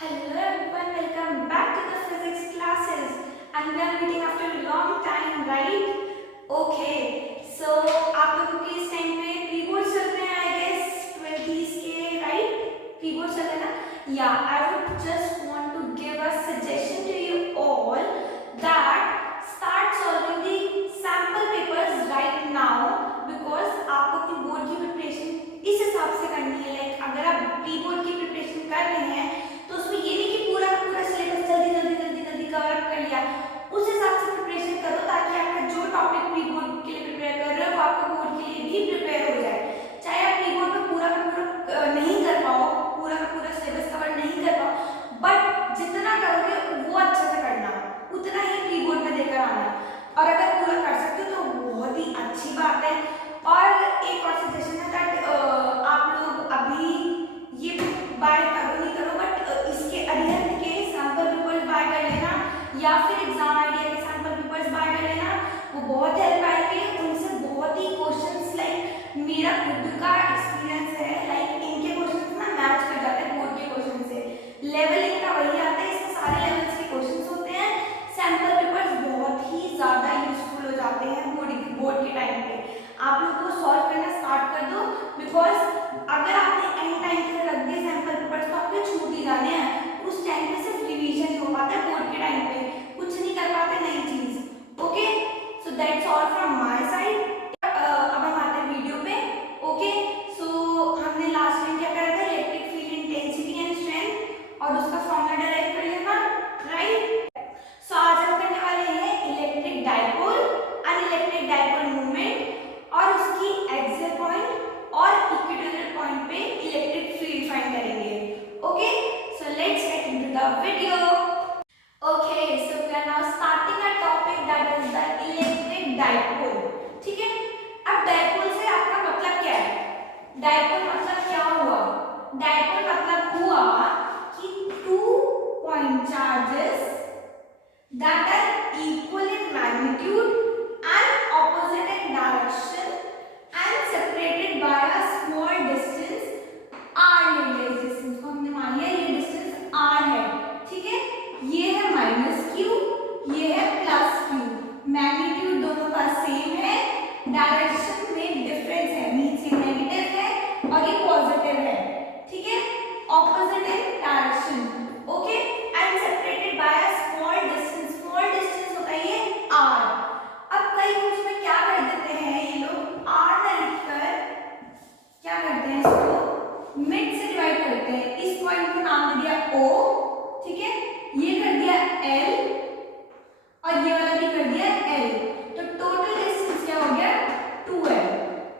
Hello everyone, welcome back to the physics classes and we are meeting after a long time, right? Okay, so आप लोगों के इस time पे pre board चल रहे हैं आई गेस 12th के राइट प्री बोर्ड चल रहे हैं ना या I would just want to give a suggestion to you all that start solving the sample papers right now because आपको अपनी बोर्ड की प्रिपरेशन इस हिसाब से करनी है लाइक अगर आप प्री बोर्ड की प्रिपरेशन कर रहे हैं तो उसमें ये नहीं कि पूरा पूरा सिलेबस जल्दी कवर अप कर लिया उस हिसाब से प्रिपरेशन करो ताकि आपका जो टॉपिक प्री बोर्ड के लिए प्रिपेयर कर रहे हो वो आपको बोर्ड के लिए भी प्रिपेयर हो जाए। चाहे आप प्री बोर्ड में पूरा का पूरा नहीं कर पाओ, पूरा का पूरा सिलेबस कवर नहीं कर पाओ, बट जितना करोगे वो अच्छे से करना, उतना ही प्री बोर्ड में देकर आना और अगर पूरा कर सकते हो तो बहुत ही अच्छी बात है। और एक और सजेशन है दैट आप लोग अभी ये बाय करो नहीं करो बट इसके अरियर के सैंपल पेपर्स बाय कर लेना या फिर एग्जाम आइडिया के सैंपल पेपर्स बाय कर लेना, वो बहुत हेल्प आएंगे। उनसे बहुत ही क्वेश्चंस लाइक मेरा खुद का एक्सपीरियंस है लाइक इनके क्वेश्चंस ना मैच कर जाते हैं बोर्ड के क्वेश्चन से, लेवल इनका वही आता है, इसमें सारे लेवल्स के क्वेश्चंस होते हैं। सैंपल पेपर्स बहुत ही ज़्यादा यूजफुल हो जाते हैं बोर्ड के टाइम पे। आप लोग को सॉल्व करना स्टार्ट कर दो बिकॉज अगर आपने एंड टाइम पे रख दिए सैंपल पेपर्स तो आपके छूट ही जाने हैं, उस टाइम पे सिर्फ रिवीजन हो पाता है बोर्ड के टाइम पे, कुछ नहीं कर पाते नई चीज। Okay so that's all from my side. अब हम आते हैं वीडियो पे। ओके सो हमने लास्ट टाइम क्या करा था, electric field intensity and strength और उसका फॉर्मूला डिराइव कर लिया था राइट। सो आज हम करने वाले हैं electric dipole, an electric dipole movement और उसकी एक्सियल पॉइंट और इक्वेटोरियल पॉइंट पे इलेक्ट्रिक फील्ड फाइंड करेंगे। Okay so let's get into the video. Okay so we are now starting a topic that is the electric dipole. ठीक है, अब dipole से आपका मतलब क्या है? डाइपोल मतलब क्या हुआ? डाइपोल मतलब हुआ कि two point charges that are equal in magnitude and opposite in direction and separated by a small distance r ले लिया। इस डिस्टेंस को हमने मान लिया ये डिस्टेंस r है, ठीक है। ये है माइनस क्यू, ये है प्लस क्यू, मैग्नीट्यूड दोनों का सेम है, डायरेक्शन में डिफरेंस है, मींस ये नेगेटिव है और ये पॉजिटिव है, ठीक है, opposite in direction. Okay and separated by a small distance, small distance होता है ये r। अब कई बुक्स में क्या कर देते हैं ये लोग, r ना लिखकर क्या करते हैं, इसको मिड से डिवाइड करते हैं। इस पॉइंट को नाम दे दिया o, ठीक है, ये कर दिया l और ये वाला भी कर दिया l, तो टोटल डिस्टेंस क्या हो गया 2l,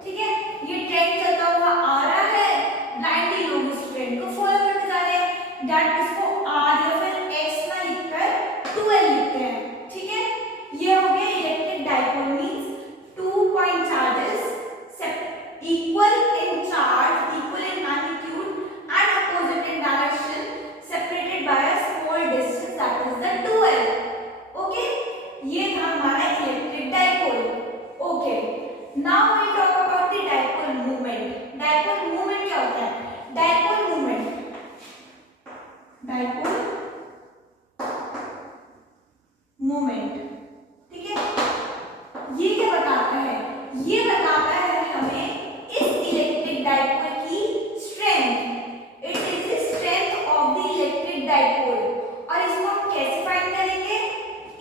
ठीक है। ये ट्रेन चलता हुआ आ रहा है, ब्लाइंडली लोग इस ट्रेन को फॉलो करते जा रहे हैं, दैट इसको r या फिर s ना लिखकर 2l लिखते हैं, ठीक है। ये हो गया electric dipole means two point charges equal in charge, equal in magnitude and opposite in direction separated by a small distance that is the 2l. Okay, ये था हमारा electric dipole. Okay, now we talk about the dipole moment. Dipole moment क्या होता है? Dipole moment, dipole moment, ठीक है। ये क्या बताता है? ये बताता है हमें इस इलेक्ट्रिक डाइपोल की strength. It is the strength of the electric dipole. और इसको हम कैसे फाइंड करेंगे?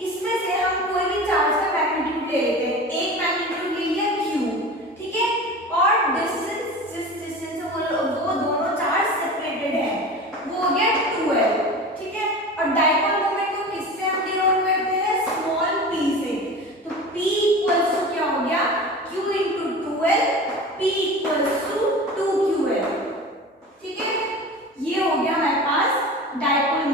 इसमें से हम कोई भी चार्ज का मैग्नीट्यूड ले लेते हैं, एक मैग्नीट्यूड ले लिया q, ठीक है, और डिस्टेंस जिस डिस्टेंस से वो दोनों चार्ज सेपरेटेड है वो हो गया 2l, ठीक है। और डाइपोल मोमेंट को किससे हम डिनोट करते हैं? स्मॉल p से, तो p इक्वल्स टू क्या हो गया, q into 2l, p equals to 2ql, ठीक है। ये हो गया हमारे पास डाइपोल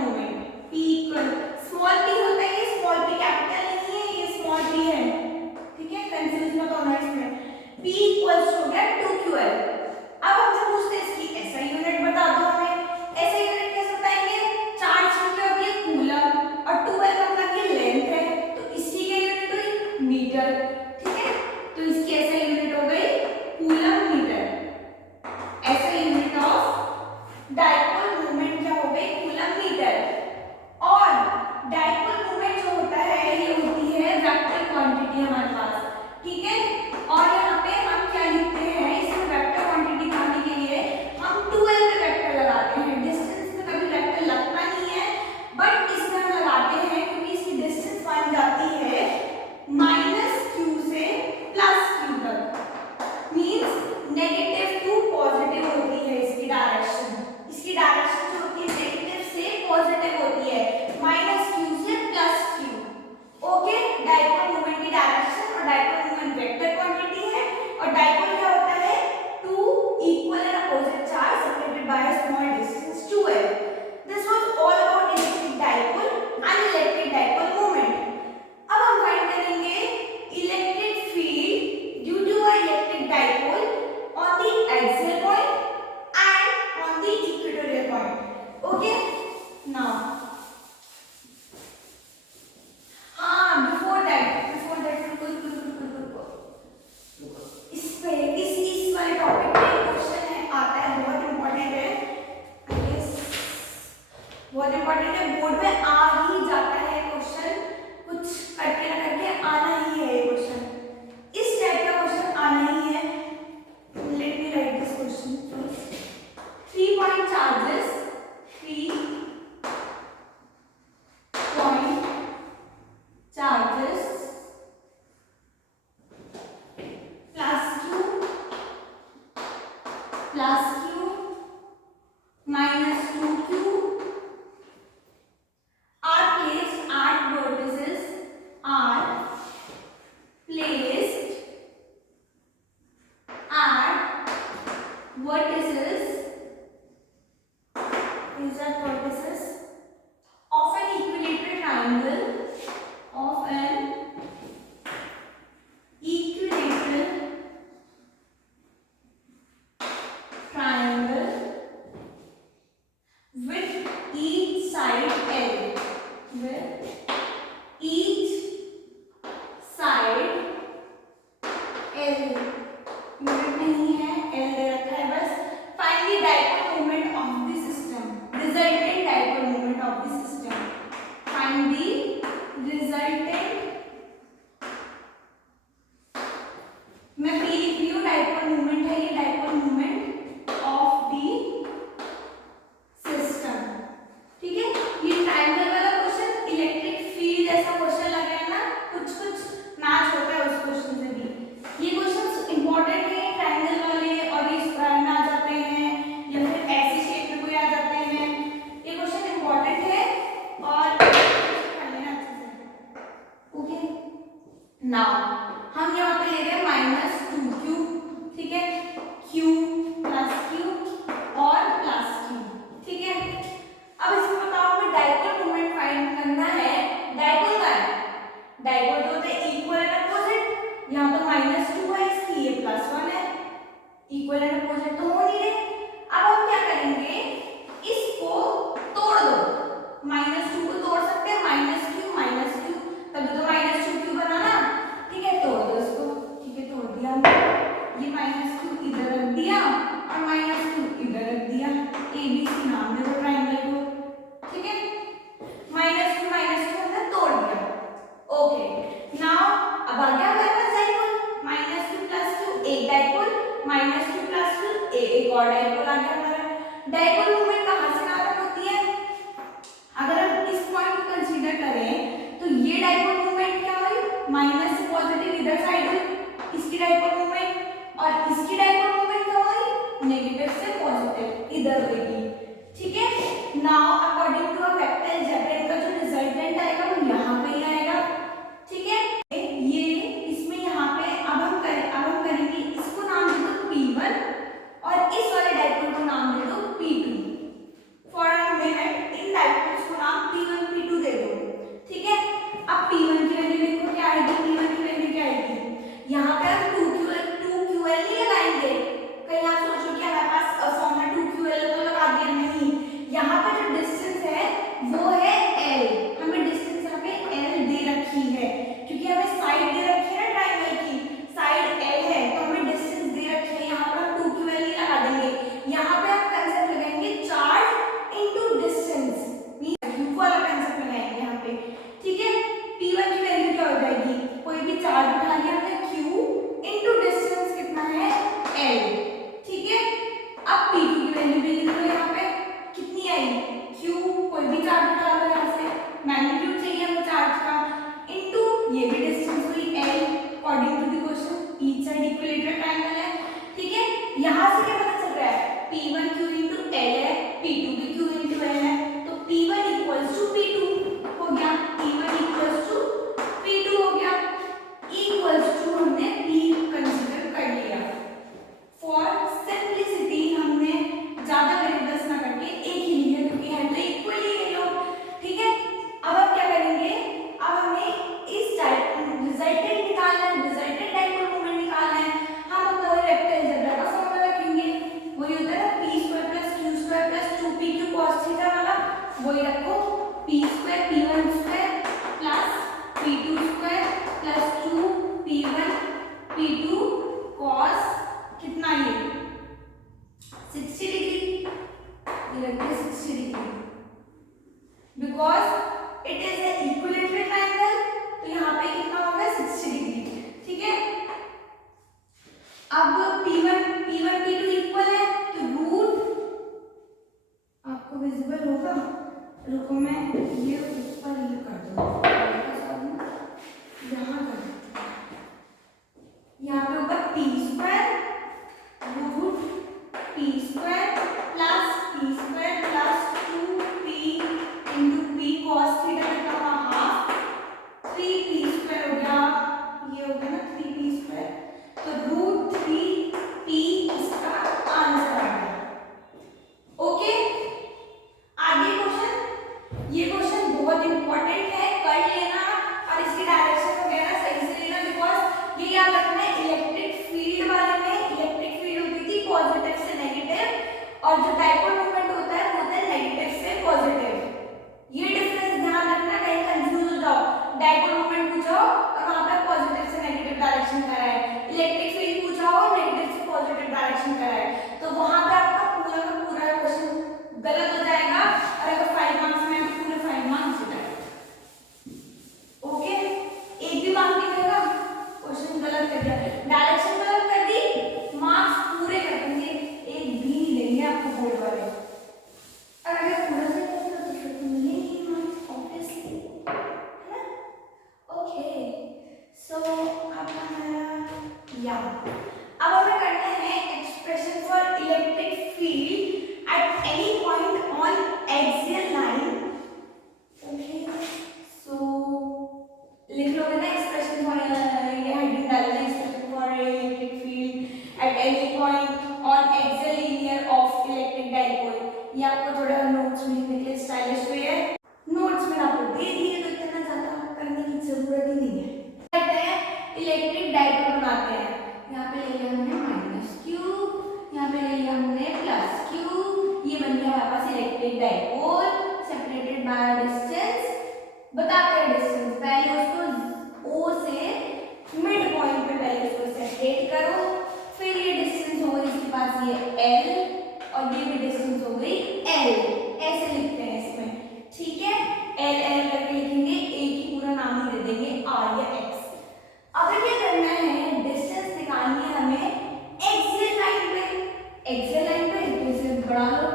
नाउ हाँ बिफोर दैट रुको रुको रुको रुको रुको इस पे इस वाले टॉपिक पे क्वेश्चन है आता है, बहुत इंपॉर्टेंट है, आई गेस बहुत इंपॉर्टेंट है, बोर्ड में आ ही जाता है क्वेश्चन, कुछ करके ना करके आना ही है क्वेश्चन, इस टाइप का क्वेश्चन आना ही है। Let me right this question first. 3 point charges, 3 point charges plus q minus 2q are placed at vertices, are placed at vertices, these are vertices of an equilateral triangle, of an equilateral triangle with each side L, with each side L, unit नहीं है, L दे रखा है बस। Find the dipole moment of the system, resultant dipole moment of the system, find the resultant, मैं P लिख रही हूँ, dipole moment है ये, dipole moment of the system, ठीक है। ये ट्रायंगल वाला क्वेश्चन इलेक्ट्रिक फील्ड जैसा क्वेश्चन लग रहा है ना, कुछ कुछ मैच होता है उस क्वेश्चन से भी। ये क्वेश्चन इंपॉर्टेंट है ट्रायंगल वाले, और ये स्क्वायर में आ जाते हैं या फिर ऐसे शेप में कोई आ जाते हैं, ये क्वेश्चन इंपॉर्टेंट है और कर लेना अच्छे से, ओके। नाउ हम यहाँ पे ले रहे हैं -2q, ठीक है, q प्लस q और प्लस q, ठीक है। अब इसमें बताओ हमें डायपोल मोमेंट फाइंड करना है, डायपोल का है, डायपोल तो होते हैं इक्वल एंड अपोजिट, यहाँ तो -2 है इसकी, ये +1 है, इक्वल एंड अपोजिट तो हो नहीं रहे। अब हम क्या करेंगे, इसको तोड़ दो, -2 को तोड़ सकते हैं, -q, तभी तो -2q बना ना, ठीक है, तोड़ दो इसको, वही रखो, P square P1 square plus P2 square plus 2 P1 P2 cos कितना ये 60 डिग्री, ये रखते हैं 60 degree because it is a equilateral triangle, तो यहाँ पे कितना होगा 60 डिग्री, ठीक है। अब P1 P2 इक्वल है तो रूट आपको विजिबल होगा, रुको मैं ये ऊपर ये कर दूंगा, यहाँ कर, यहाँ पे होगा P square root P square plus 2P into P cos theta का हाफ 3P स्क्वायर हो गया, ये हो गया ना 3P स्क्वायर, तो रूट 3P इसका आंसर आ गया। ओके, आगे क्वेश्चन, ये क्वेश्चन बहुत इंपॉर्टेंट है, कर लेना और इसकी डायरेक्शन वगैरह सही से लेना, बिकॉज ये याद रखना है इलेक्ट्रिक फील्ड वाले में इलेक्ट्रिक फील्ड होती थी पॉजिटिव से नेगेटिव और जो डाइपोल मोमेंट होता है वो होता है नेगेटिव से पॉजिटिव। ये डिफरेंस ध्यान रखना, कहीं कंफ्यूज हो जाओ, डाइपोल मोमेंट पूछो और वहां पे पॉजिटिव से नेगेटिव डायरेक्शन का है, इलेक्ट्रिक फील्ड पूछा हो नेगेटिव से पॉजिटिव डायरेक्शन का है, तो वहां पे आपका पूरा का पूरा क्वेश्चन गलत हो जाएगा और अगर 5 मार्क्स में तो पूरे 5 मार्क्स हो जाएंगे। ओके, एक भी मार्क नहीं मिलेगा, क्वेश्चन गलत कर दिया, डायरेक्शन गलत कर दी, मार्क्स पूरे कर देंगे, एक भी नहीं देंगे आपको बोर्ड वाले, और अगर पूरा से करेंगे तो फिर तो मिलेंगे मार्क्स ऑब्वियसली, है ना। ओके, सो अब हमारा या अब हमें करना है expression for electric field at any point on axial line. Okay, so लिख लोगे ना एक्सप्रेशन फॉर, ये हेडिंग डालना है expression for electric field at any point on axial linear of electric dipole। ये आपको थोड़ा नोट्स में लिखने के लिए स्टाइलिश वे है, नोट्स में आपको दे दिए तो इतना ज्यादा करने की जरूरत ही नहीं है। कहते हैं इलेक्ट्रिक डाइपोल बनाते हैं, यहाँ पे ले लिया हमने माइनस क्यू, यहाँ पे ले लिया हमने प्लस क्यू, ये बन गया हमारे पास electric dipole separated by distance, बताते हैं डिस्टेंस, पहले उसको O से मिड पॉइंट पे पहले उसको सेपरेट करो, फिर ये डिस्टेंस हो गई इसके पास ये L और ये भी डिस्टेंस हो गई L, ऐसे लिखते हैं इसमें, ठीक है, L L करके लिखेंगे, एक ही पूरा नाम ही दे देंगे R या X। अब क्या करना है, डिस्टेंस निकालनी है हमें एक्सियल लाइन पे, एक्सियल लाइन पे तो इसे बढ़ा लो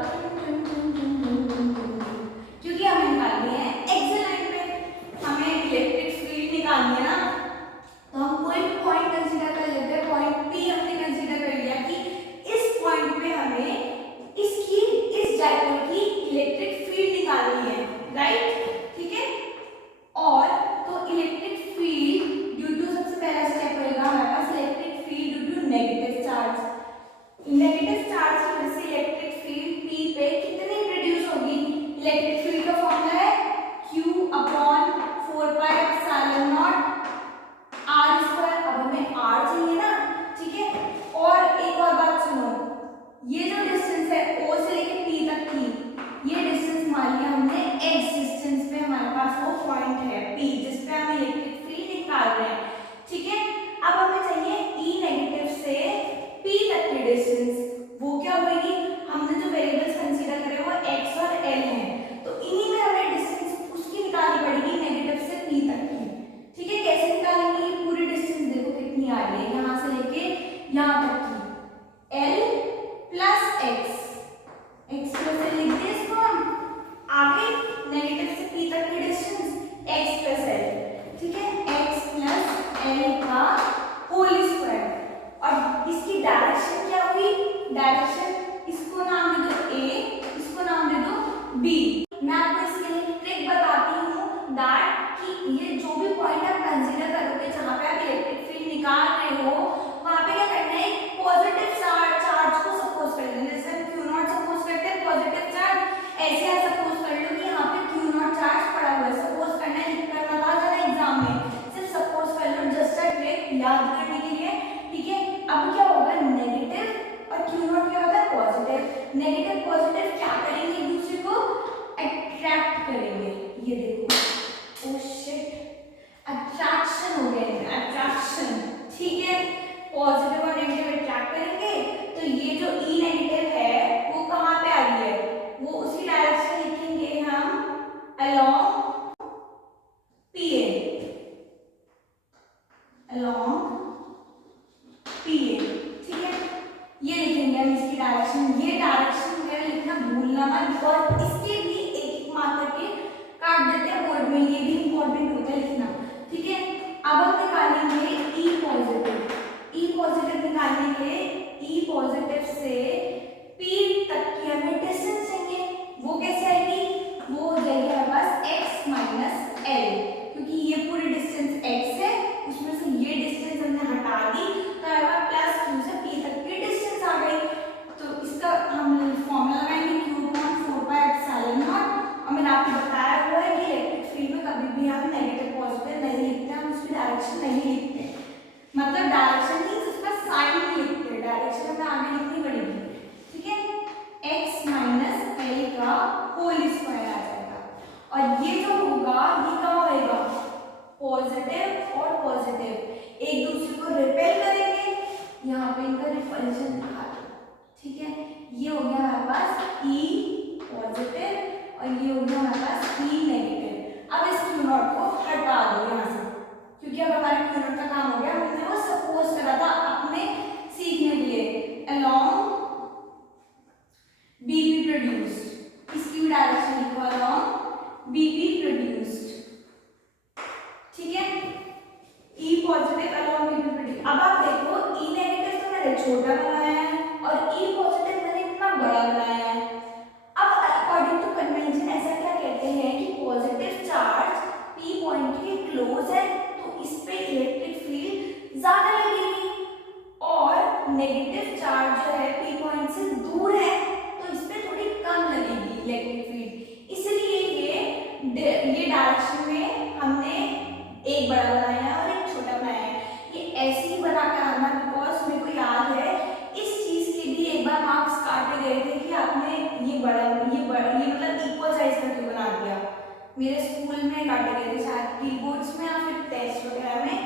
क्योंकि हमें निकालनी है एक्सियल लाइन पे, हमें इलेक्ट्रिक फील्ड निकालनी है ना, तो हम कोई भी पॉइंट कंसीडर कर लेते हैं, पॉइंट P हमने कंसीडर कर लिया कि इस पॉइंट पे हमें इसकी इस डाइपोल की इलेक्ट्रिक फील्ड निकालनी है, राइट, ठीक है। और तो इलेक्ट्रिक फील्ड ड्यू टू सबसे पहला स्टेप होगा हमारे पास electric field due to negative charge, negative charge की वजह से इलेक्ट्रिक फील्ड P पे कितनी प्रोड्यूस होगी, इलेक्ट्रिक फील्ड का फॉर्मूला है Q upon 4 pi epsilon not R square, अब हमें R चाहिए ना, ठीक है। और एक और बात सुनो, ये जो डिस्टेंस है O से लेके P तक की, ये डिस्टेंस मान लिया हमने X डिस्टेंस पे हमारे पास वो पॉइंट है P जिस पे हम इलेक्ट्रिक फील्ड निकाल रहे हैं, ठीक है। अब हमें चाहिए E नेगेटिव से P तक की डिस्टेंस, वो क्या होगी, हमने जो वेरिएबल्स कंसीडर करे वो X और L हैं, तो इन्हीं में हमें डिस्टेंस उसकी निकालनी पड़ेगी नेगेटिव से P तक की, ठीक है। कैसे निकालेंगे, ये पूरी डिस्टेंस देखो कितनी आ रही है, यहाँ से लेके यहाँ तक की L प्लस X, X से लिख दिए इसको हम, आगे नेगेटिव से P तक की डिस्टेंस X प्लस L, ठीक है, X प्लस L का होल स्क्वायर, और इसकी डायरेक्शन क्या हुई x माइनस एल, क्योंकि ये पूरी डिस्टेंस x है, उसमें से ये डिस्टेंस हमने हटा दी तो आएगा प्लस q से p तक की डिस्टेंस आ गई। तो इसका हम फॉर्मूला लगाएंगे q upon 4 pi epsilon naught. और मैंने आपको बताया हुआ है कि इलेक्ट्रिक फील्ड में कभी भी हम नेगेटिव पॉजिटिव नहीं लिखते, हम उसकी डायरेक्शन नहीं लिखते, मतलब डायरेक्शन मींस उसका साइन नहीं लिखते, डायरेक्शन हमें आगे लिखनी पड़ेगी, ठीक है। x माइनस एल का होल स्क्वायर आ जाएगा, और ये जो होगा ये क्या होएगा, पॉजिटिव और पॉजिटिव एक दूसरे को रिपेल करेंगे, यहाँ पे इनका रिपल्शन दिखा दो, ठीक है। ये हो गया हमारे पास E पॉजिटिव और ये हो गया हमारे पास E नेगेटिव। अब इस Q नॉट को हटा दो यहाँ से, क्योंकि अब हमारे Q नॉट का काम हो गया, हमने वो सपोज करा था अपने सीखने के लिए along BP produced, इसकी भी डायरेक्शन लिखो along BP produced, ठीक है। E positive along BP produced। अब आप देखो E नेगेटिव तो मैंने छोटा बनाया है और E पॉजिटिव मैंने इतना बड़ा बनाया है। अब अकॉर्डिंग टू कन्वेंशन ऐसा क्या कहते हैं कि पॉजिटिव चार्ज P पॉइंट के क्लोज है तो इस पे इलेक्ट्रिक फील्ड ज्यादा लगेगी, और नेगेटिव चार्ज जो है P पॉइंट से दूर है तो इस पे थोड़ी कम लगेगी इलेक्ट्रिक फील्ड। इसलिए ये डायरेक्शन में हमने एक बड़ा बनाया है और एक छोटा बनाया है। ये ऐसे ही बना कर आना, बिकॉज मेरे को याद है इस चीज के भी एक बार मार्क्स काटे गए थे कि आपने ये मतलब इक्वल साइज का क्यों बना दिया। मेरे स्कूल में काटे गए थे शायद कीबोर्ड्स में या फिर टेस्ट वगैरह में,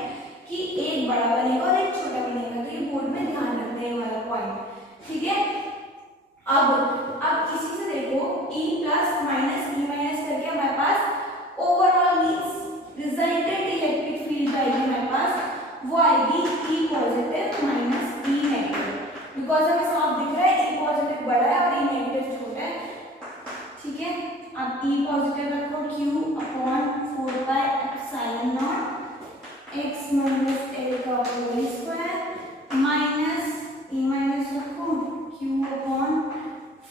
कि एक बड़ा बनेगा और एक छोटा बनेगा, तो ये बोर्ड में ध्यान रखते हैं वाला पॉइंट, ठीक है। अब इसी से देखो E plus minus E minus करके हमारे पास overall means resultant electric field आएगी हमारे पास, वो आएगी E positive minus E negative, because हमें साफ दिख रहा है E पॉजिटिव बड़ा है और E नेगेटिव छोटा है, ठीक है। अब E पॉजिटिव रखो Q upon 4 pi epsilon naught x minus L का whole square minus E minus रखो Q upon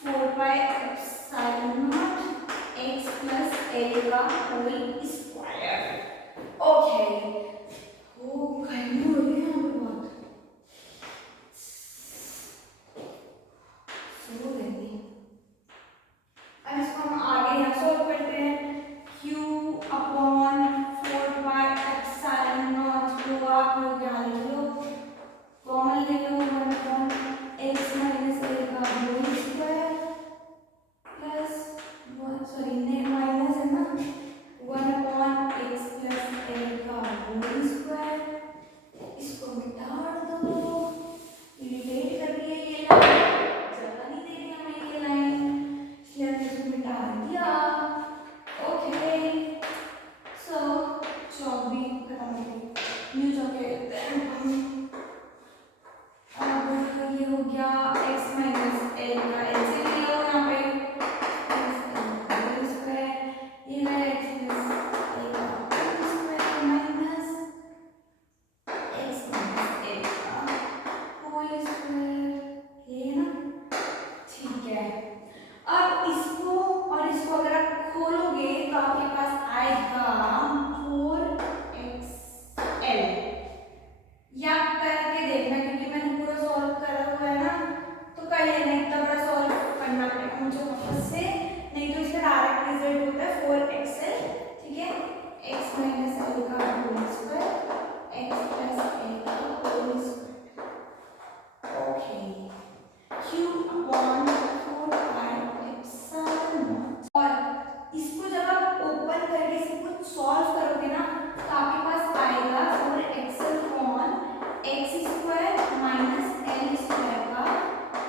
4 pi epsilon naught x plus L का होल स्क्वायर। ओके, वो गर्मी हो रही है यहाँ पे बहुत, सो रही है। अब इसको हम आगे यहाँ सॉल्व करते हैं। Q upon 4 pi epsilon naught को आप लोग यहाँ लिख लो, कॉमन ले लो, 1 अपॉन x माइनस एल का whole square plus 1 sorry minus है ना, 1 अपॉन x प्लस एल का होल स्क्वायर। इसको मिटा दो, इरिटेट कर रही है ये लाइन, जगह नहीं दे रही हमें ये लाइन, इसलिए हमने इसको मिटा दिया। ओके, सो चौक भी खत्म हो गई, न्यू चौक ले लेते हैं। अब ये हो गया x माइनस एल का, एल से ले लो यहाँ पे होल स्क्वायर, ये है x प्लस एल का whole square minus x minus L का होल स्क्वायर, ये ना, ठीक है। अब इसको और इसको अगर आप खोलोगे तो आपके पास आएगा 4xl, या करके देखना क्योंकि मैंने पूरा सॉल्व करा हुआ है ना, तो कर लेना, इतना बड़ा सॉल्व करना पड़ेगा मुझे वापस से, नहीं तो इसका डायरेक्ट रिजल्ट होता है 4xl, ठीक है। x माइनस एल का whole square x plus L का whole square, okay, q upon 4 pi epsilon naught. और इसको जब आप ओपन करके सब कुछ सॉल्व करोगे ना तो आपके पास आएगा 4xl upon x square minus L square का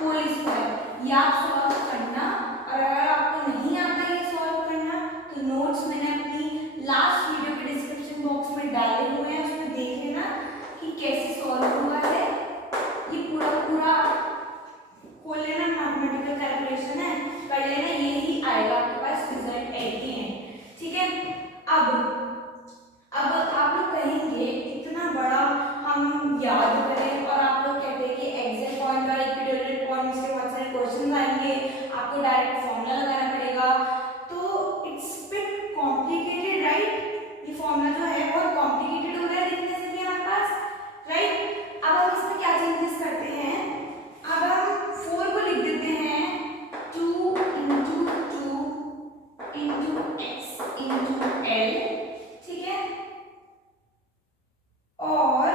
होल स्क्वायर। ये आप सॉल्व करना, और अगर आपको नहीं आता ये सॉल्व करना तो नोट्स मैंने अपनी लास्ट वीडियो के डिस्क्रिप्शन बॉक्स में डाले हुए हैं, उसमें देख लेना कि कैसे सॉल्व हुआ है। ये पूरा खोल लेना, मैथमेटिकल कैलकुलेशन है, कर लेना, ये ही आएगा आपके पास रिजल्ट एक ही है, ठीक है। अब x इंटू एल, ठीक है। और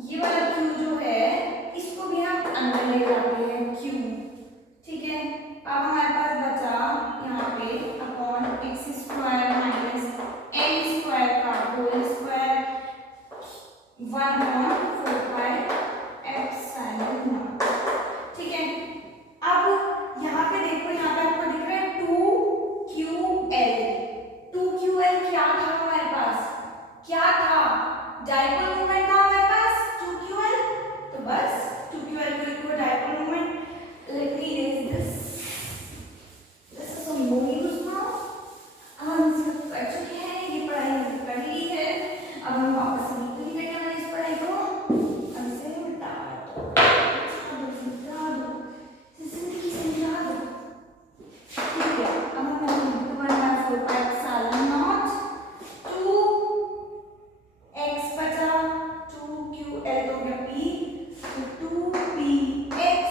ये वाला q जो है इसको भी हम अंदर ले जाते हैं q, ठीक है। अब हमारे पास बचा यहाँ पे upon x square minus L square का होल स्क्वायर 1/4 एप्सिलॉन नॉट, ठीक है। अब यहाँ पे देखो, यहाँ पे आपको दिख रहा है 2ql। 2ql क्या था हमारे पास, क्या था, डाइपोल मोमेंट था हमारे पास 2ql, तो बस 2ql को लिखो dipole moment. Let me erase this is some no use now. हम सब कर चुके हैं, ये पढ़ाई हमने कर ली है, अब हम वापस से नहीं करेंगे इस पढ़ाई को, हम इसे मिटा दो, जिंदगी से मिटा दो, ठीक है। अब हम 1/4 एप्सिलॉन नॉट 2x बचा, 2ql हो गया p, तो 2px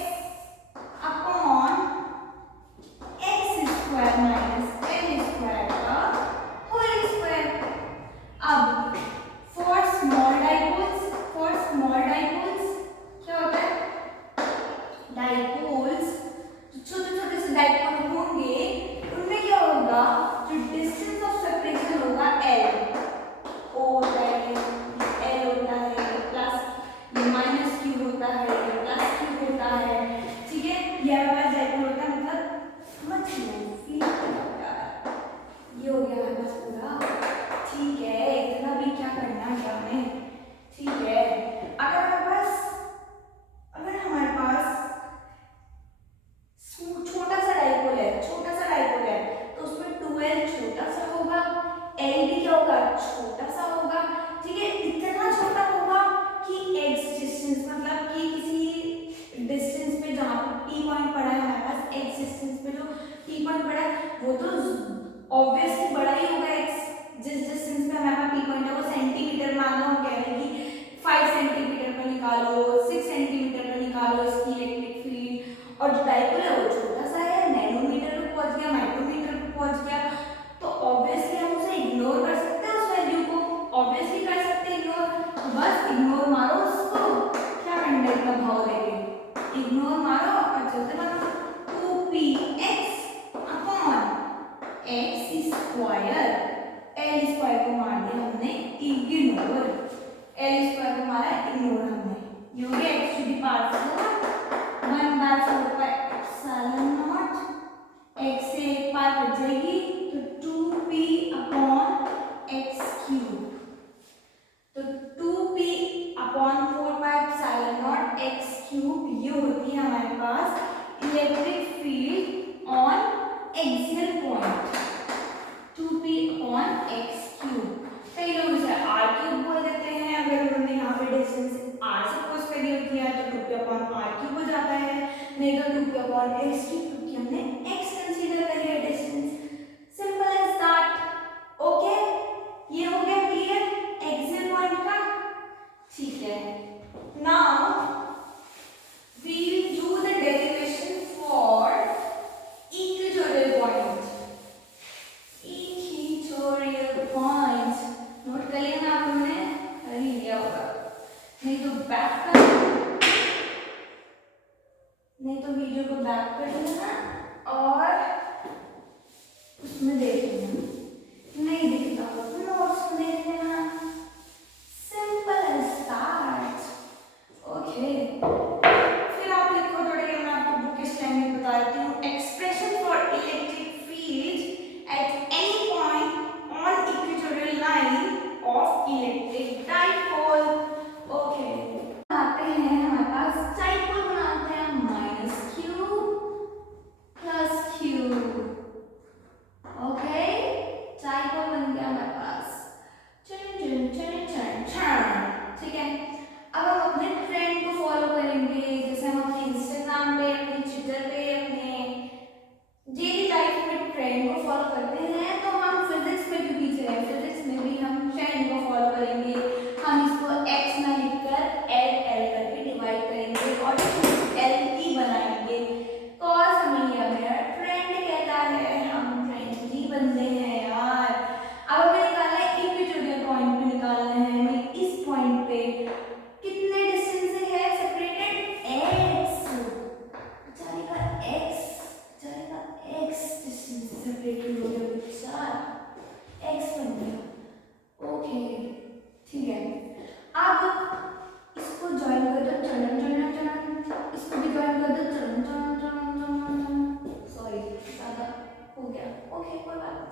upon x square minus L square का होल स्क्वायर। अब फॉर स्मॉल डाइपोल्स क्या होता है, डाइपोल्स छोटे छोटे से डाइपोल होंगे, उनमें क्या होगा, जो डिस्टेंस ऑफ सेपरेशन होगा l, o होता है, l होता है, प्लस ये माइनस q होता है, ये प्लस q होता है, ठीक है। ये हमारा डाइपोल होता है, मतलब समझ लो, फील होता है। ये हो गया हमारे पास पूरा, ठीक है। इतना भी क्या करना है हमें, ठीक है। अगर हमारे पास छोटा सा डाइपोल है, तो उसमें 2l छोटा सा होगा, l भी क्या होगा, छोटा सा होगा, ठीक है। इतना छोटा होगा कि x डिस्टेंस, मतलब कि किसी डिस्टेंस पे जहाँ p पॉइंट पड़ा है हमारे पास, x डिस्टेंस पे जो p पॉइंट पड़ा है वो तो ऑब्वियसली बड़ा ही होगा x, जिस डिस्टेंस पे हमारे पास p पॉइंट है वो सेंटीमीटर मान लो, हम कह रहे हैं कि 5 सेंटीमीटर पर निकालो, 6 सेंटीमीटर पर निकालो इसकी इलेक्ट्रिक फील्ड, और जो डाइपोल है वो छोटा सा है, नैनोमीटर पे पहुंच गया, माइक्रोमीटर पे पहुंच गया, तो ऑब्वियसली हम उसे इग्नोर कर सकते हैं, उस वैल्यू को ऑब्वियसली कर सकते हैं इग्नोर, तो बस इग्नोर मारो उसको, क्या करना है, इतना भाव लेके इग्नोर मारो और चलते बनो। 2px upon x square, l square को मार दिया हमने इग्नोर, l स्क्वायर को मारा इग्नोर हमने, ये हो गया x to the power 4 1/4 epsilon naught, x से एक पार कट जाएगी तो 2p अपॉन x क्यूब, तो 2p upon 4 epsilon naught x cube, ये होती है हमारे पास electric field on axial point, 2p upon x cube. कई लोग इसे r क्यूब बोल देते हैं, अगर उन्होंने यहाँ पे डिस्टेंस r सपोज करी होती है तो 2p अपॉन r क्यूब हो जाता है, नहीं तो 2p अपॉन x क्यूब, क्योंकि हमने x कंसीडर करी है distance, simple as that. Okay, ये हो गया क्लियर एक्सियल पॉइंट का, ठीक है। Now we will do the derivation for equatorial point. Equatorial point note कर लिया ना आपने, कर ही लिया होगा, नहीं तो बैक कर, नहीं तो वीडियो को बैक कर लेना और उसमें देख लेना, नहीं दिखता हो तो नोट्स में देख लेना, सिंपल एज दैट। ओके, फिर आप लिखो थोड़े, मैं आपको बुक स्टैंडिंग बता देती हूँ, expression for electric field at any point on equatorial line of electric dipole. Okay, आते हैं हमारे पास डाइपोल बनाते हैं -q plus q। Okay, dipole बन गया हमारे पास,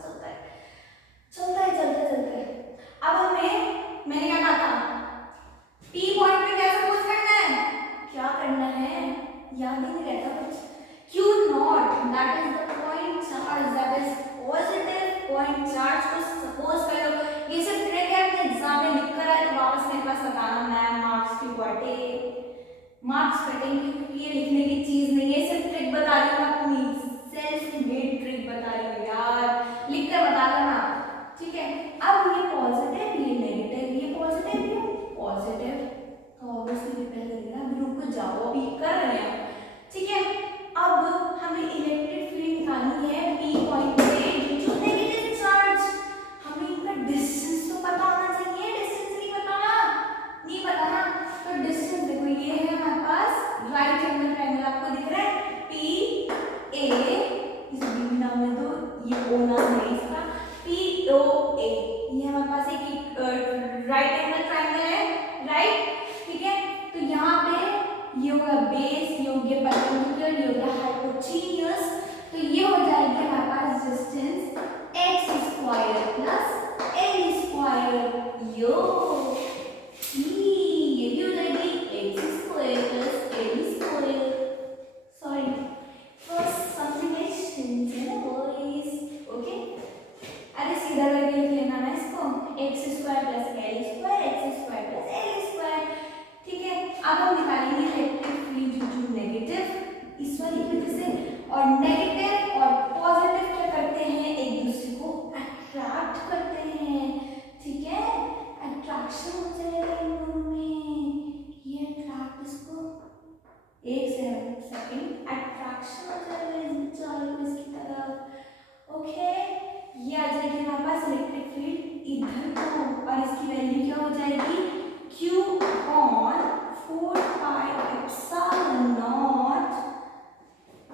चलता है चलता है चलता है चलता है। अब हमें मैंने क्या कहा था, पी पॉइंट पे क्या सपोज करना है, क्या करना है याद ही नहीं रहता कुछ। Q naught, that is the point charge, that is positive point charge को सपोज कर लो। ये सब ट्रिक है, अपने एग्जाम में लिख कर आए तो वापस मेरे पास बताना, मैम मार्क्स क्यों कटे, मार्क्स कटेंगे क्योंकि ये लिखने की चीज नहीं है, सिर्फ ट्रिक बता रही हूँ, अपनी सेल्फ मेड ट्रिक बता रही हूँ यार, लिख कर बता देना, ठीक है। अब ये पॉजिटिव ये नेगेटिव, ये पॉजिटिव ये पॉजिटिव, तो ऑब्वियसली रिपेयर करेगा, अभी रुक जाओ, अभी कर रहे हैं, ठीक है। अब हमें इलेक्ट्रिक फील्ड निकालनी है पी पॉइंट पे ड्यू टू नेगेटिव चार्ज। हमें इनका डिस्टेंस तो पता होना चाहिए, डिस्टेंस नहीं पता ना, तो डिस्टेंस देखो ये है हमारे पास राइट एंगल ट्रायंगल, आपको दिख रहा है पी ए, इसे बी नाम में दो, ये ओ नाम है इसका, पी ओ ए, ये हमारे पास एक राइट एंगल ट्रायंगल है, राइट, ठीक है। तो यहाँ पे ये होगा बेस, ये हो गया परपेंडिकुलर, ये हो गया हाइपोटेन्यूज, तो ये हो जाएगी हमारे पास distance x square plus l square, यो ये भी हो जाएगी x square plus l square, sorry first substitution है ना बॉयज, ओके। अरे सीधा करके लिख लेना ना इसको, x square plus l square, x square plus l square, ठीक है। अब हम निकालेंगे electric field due to negative इस वाली वजह से, और नेगेटिव और पॉजिटिव क्या करते हैं, एक दूसरे को अट्रैक्ट करते हैं, ठीक है, अट्रैक्शन हो जाएगा इन दोनों में, ये अट्रैक्ट इसको, एक सेकंड, अट्रैक्शन हो जाएगा इन चारों को इसकी तरफ, ओके। ये आ जाएगी हमारे पास इलेक्ट्रिक फील्ड इधर को, और इसकी वैल्यू क्या हो जाएगी, Q on 4 pi epsilon naught,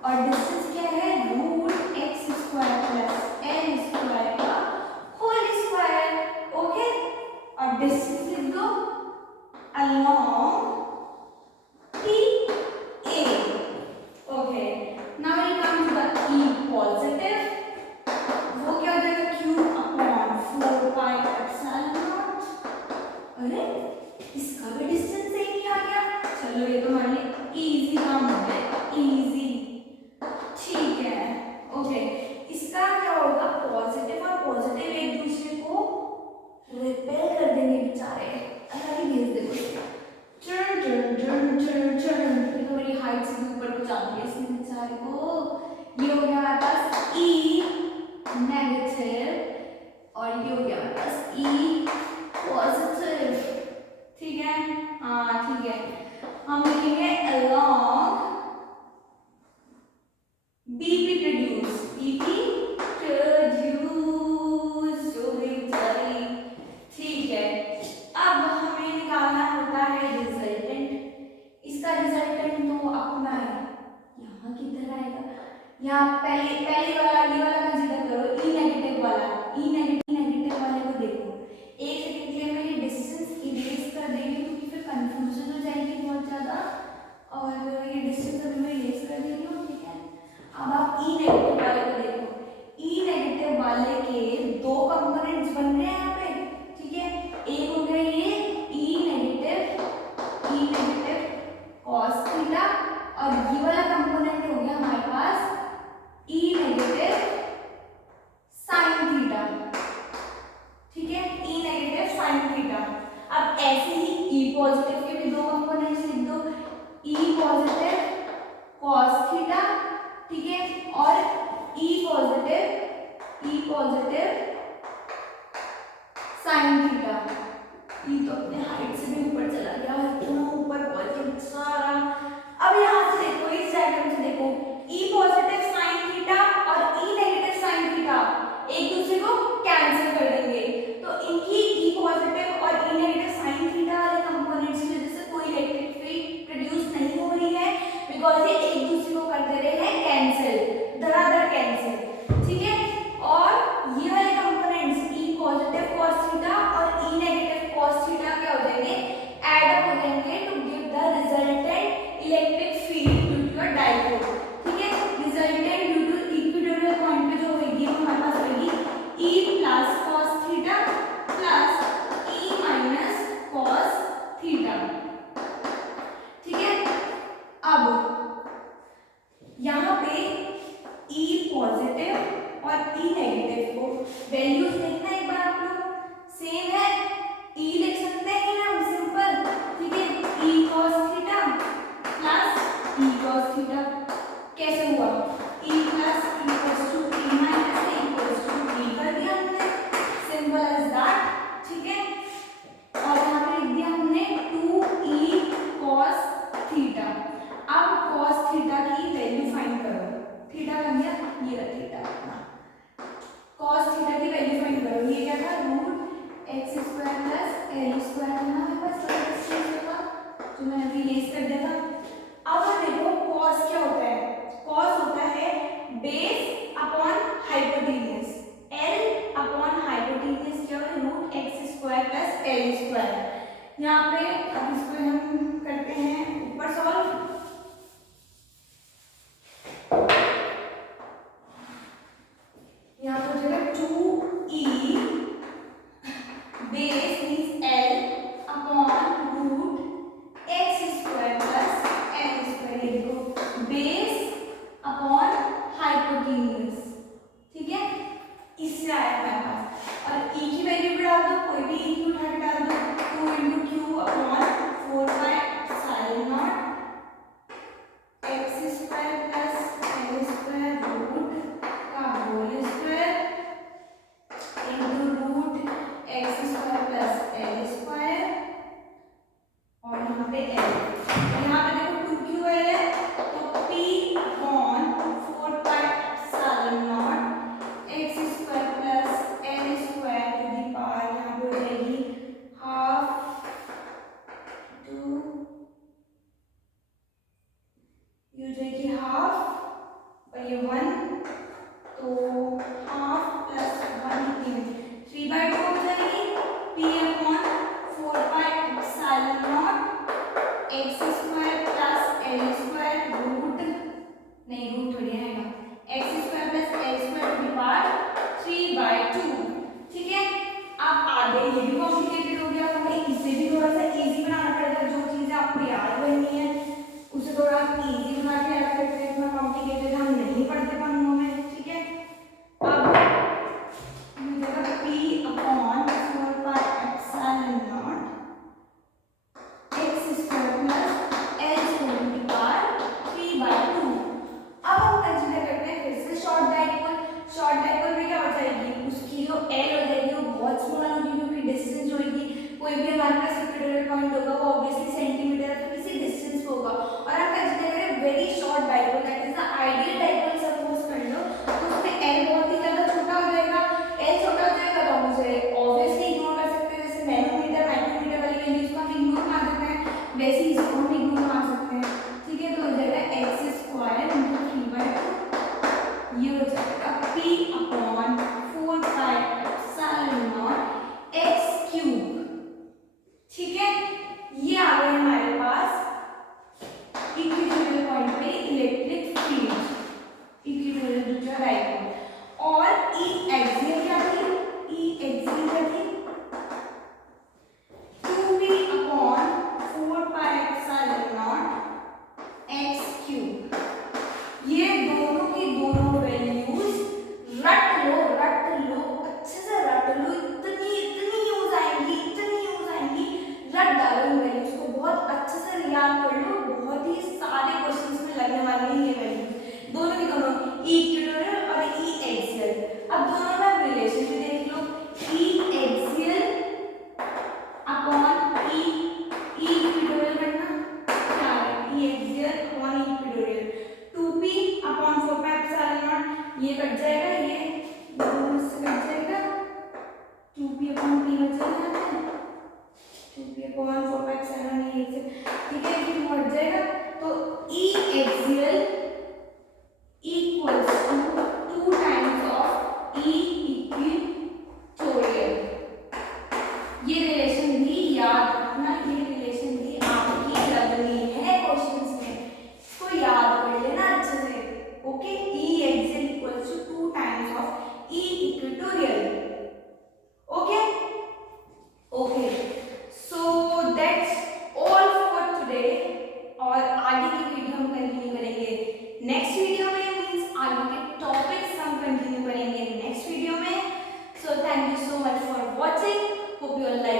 और डिस्टेंस क्या है, root x square plus l square का होल स्क्वायर, ओके। और डिस्टेंस लिख दो along PA, okay. Now we come to the E positive, वो क्या हो जाएगा, Q upon 4 pi epsilon naught, अरे इसका भी डिस्टेंस सेम ही आ गया, चलो ये तो हमारे लिए इजी काम हो गया, इजी, ठीक है, ओके। इसका क्या होगा, पॉजिटिव और पॉजिटिव एक दूसरे को रिपेल कर देंगे बेचारे, अरे भेज दे चल चल चल चल चल, तो मेरी हाइट से भी ऊपर को जाती है इसमें बेचारे को। ये हो गया हमारे पास ई नेगेटिव, और ये हो गया हमारे पास ई पॉजिटिव, ठीक है, हाँ ठीक है। हम लिखेंगे along BP produce, BP produce जो बेचारी, ठीक है। अब हमें निकालना होता है रिजल्टेंट, इसका रिजल्टेंट तो अपना है, यहाँ किधर आएगा, यहाँ पहले वाला ये वाला कंसीडर करो, ई नेगेटिव वाला, ई नेगेटिव वाले को देखो, एक सेकंड के लिए मैं ये डिस्टेंस इरेज कर देंगे क्योंकि फिर कंफ्यूजन हो जाएगी बहुत ज़्यादा, और ये डिस्टेंस अभी मैं इरेज कर दे रही हूँ, ठीक है। अब आप ई नेगेटिव वाले को देखो, ई नेगेटिव वाले के दो कंपोनेंट्स बन रहे हैं यहाँ पे, ठीक है। एक हो गया ये ई नेगेटिव कॉस थीटा, और ये वाला कंपोनेंट हो गया हमारे पास ई नेगेटिव साइन थीटा, ठीक है, ई नेगेटिव साइन थीटा। अब ऐसे ही ई पॉजिटिव के भी दो कंपोनेंट्स लिख दो, ई पॉजिटिव कॉस थीटा, ठीक है, और ई पॉजिटिव साइन थीटा। ई तो अपने हाइट से भी ऊपर चला गया, इतना ऊपर पहुंच गया सारा। अब यहाँ से देखो, इस डायग्राम से देखो, ई पॉजिटिव साइन थीटा और ई नेगेटिव साइन थीटा एक दूसरे को कैंसिल कर देंगे, तो इनकी ई पॉजिटिव और ई नेगेटिव साइन थीटा वाले कंपोनेंट्स की वजह से कोई इलेक्ट्रिक फील्ड प्रोड्यूस नहीं हो रही है, बिकॉज ये एक दूसरे को कर दे रहे हैं कैंसिल, धड़ाधड़ कैंसिल, ठीक है। और ये वाले कंपोनेंट्स ई पॉजिटिव cos थीटा और ई नेगेटिव cos थीटा क्या हो जाएंगे, ऐड अप हो जाएंगे to give the resultant electric field due to a dipole, ठीक है। रिजल्टेंट वैल्यूज देखना एक बार आप लोग, सेम है, ई लिख सकते हैं ना हम सिंपल, ठीक है, E cos theta plus E cos theta, कैसे हुआ, E plus E equals to E minus E equals to E कर दिया हमने, सिंपल एज दैट, ठीक है। और यहाँ पे लिख दिया हमने 2e cos थीटा। अब cos थीटा की वैल्यू फाइंड करो, थीटा बन गया ये रहा थीटा अपना, cos थीटा की वैल्यू फाइंड करो, ये क्या था root x square plus L square था ना हमारे पास, जो मैंने अभी लेस कर दिया था। अब देखो cos क्या होता है, cos होता है बेस अपॉन हाइपोटेन्यूज, l अपॉन हाइपोटेन्यूज क्या है root x square plus L square. यहाँ पे अब इसको हम करते हैं ऊपर सॉल्व, यहाँ पर जो है 2e बेस मीन्स l अपॉन root x square plus L square, ये देखो बेस अपॉन हाइपोटेन्यूज, ठीक है, इससे आया हमारे पास। और e की वैल्यू भी डाल दो, कोई भी e की उठा के डाल दो, 2 into Q upon 4 pi epsilon naught x square plus L square root का whole square into root x square plus L square, और यहाँ पे एल, यहाँ पे देखो 2ql है तो p upon 4 pi epsilon naught x square plus L square to the power, यहाँ पे हो जाएगी हाफ टू, ये हो जाएगी हाफ और ये 1, तो हाफ प्लस 1 3/2 हो जाएगी, p upon 4 pi epsilon naught x square plus L square root, नहीं रूट थोड़ी आएगा, x square plus L square to the power 3/2, ठीक है। अब आगे ये भी कॉम्प्लिकेटेड हो गया, हमें इसे भी थोड़ा सा इजी बनाना पड़ेगा, जो चीजें आपको याद बननी है उसे थोड़ा इजी बना के याद करते हैं, इतना कॉम्प्लिकेटेड हम नहीं पढ़ते पन्नों में, ठीक है। अब मिलेगा p upon 4 pi epsilon naught x square plus L square to the power 3/2। अब हम कंसीडर करते हैं फिर से शॉर्ट डाइपोल, शॉर्ट डाइपोल में क्या हो जाएगी, उसकी जो एल हो जाएगी वो बहुत स्मॉल होगी, क्योंकि डिस्टेंस जो होगी, कोई भी हमारे पास इक्विटोरियल पॉइंट होगा वो ऑब्वियसली सेंटीमीटर या किसी डिस्टेंस पे होगा, और हम कंसीडर करें very short dipole, that is the ideal dipole suppose कर लो, तो उसमें एल बहुत ही ज्यादा छोटा हो जाएगा, एल छोटा हो जाएगा तो हम उसे ऑब्वियसली इग्नोर कर सकते हैं, जैसे नैनोमीटर माइक्रोमीटर वाली वैल्यूज को हम इग्नोर मार सकते हैं, वैसे ही इसको हम इग्नोर मार सकते हैं, ठीक है। तो हो जाएगा एक्स स्क्वायर इंटू 3/2, ये हो जाएगा p upon 4 pi epsilon naught x cube, ठीक है। ये आ गए हमारे पास इक्विटोरियल पॉइंट पे इलेक्ट्रिक फील्ड, इक्विटोरियल जो डाइपोल, और ई एक्सियल क्या थी, ई एक्सियल क्या थी 2p upon 4 pi epsilon naught x cube. ये दोनों की दोनों वैल्यूज रट लो अच्छे से रट लो, इतनी यूज आएंगी, रट डालो इन वैल्यूज को, बहुत अच्छे से याद कर लो, बहुत ही सारे क्वेश्चंस में लगने वाले हैं ये वैल्यूज, दोनों की दोनों, ई इक्विटोरियल और ई एक्सियल। अब दोनों का रिलेशन भी देख लो, E axial upon E equatorial करना क्या है, E axial upon E equatorial, 2p upon 4 pi epsilon naught, ये कट जाएगा, ये दोनों से कट जाएगा, 2p अपॉन p बच जाएगा, 2p अपॉन 4 पाई एप्सिलॉन ये से, ठीक है, ये हट जाएगा, तो E axial equals to 2 times of E equatorial. ये रिलेशन भी याद रखना, ये रिलेशन भी आपकी लगनी है क्वेश्चंस में, इसको याद कर लेना अच्छे से, okay. E axial equals to 2 times of E equatorial, okay okay. So that's all for today, और आगे की वीडियो हम कंटिन्यू करेंगे नेक्स्ट वीडियो में, मींस आगे के टॉपिक्स हम कंटिन्यू करेंगे नेक्स्ट वीडियो में। thank you so much for watching. Hope you all like